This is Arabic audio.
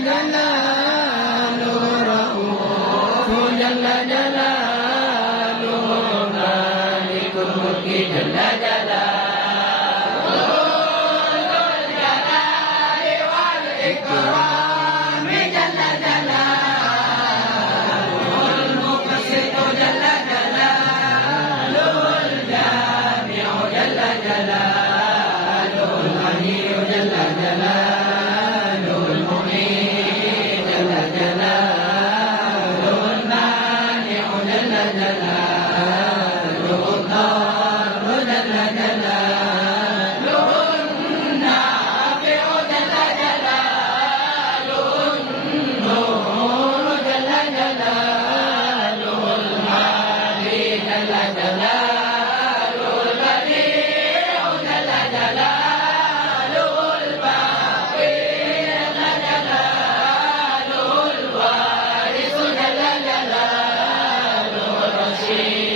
جلاله رؤوف جل جلاله مالك الملك جل جلاله ذو الجلال والإكرام جل جلاله المقسط جل جلاله الجامع جل جلاله الغني جل جلاله المعين جل جلاله المانع جل جلاله الضار جل جلاله النافع جل جلاله النور جل جلاله الهادي جل جلاله البديع جل جلاله الباقي جل جلاله الوارث جل جلاله الرشيد